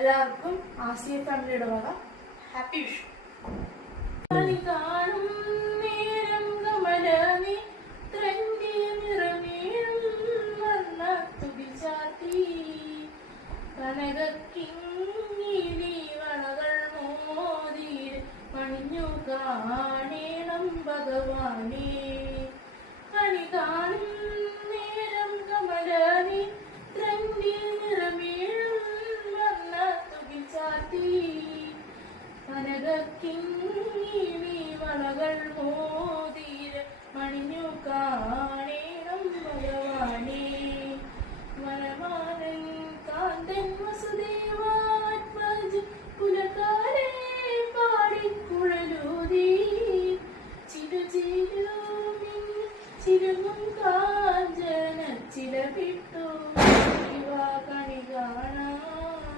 എല്ലാവർക്കും ആസിയ ഫാമിലിയുടെ വക ഹാപ്പി വിഷു. കാണും നേരം കമലനി ത്രണ്ടി നിറമേഴും വർണ്ണ തുടിച്ചാത്തി കനകക്കിങ്ങിലി വളകൾ മോതി മണിഞ്ഞു കാണേണം ഭഗവാനേ. കണി കാണും നേരം കമലനി ത്രണ്ടി നിറമേഴും വർണ്ണ തുടിച്ചാത്തി കനകക്കിങ്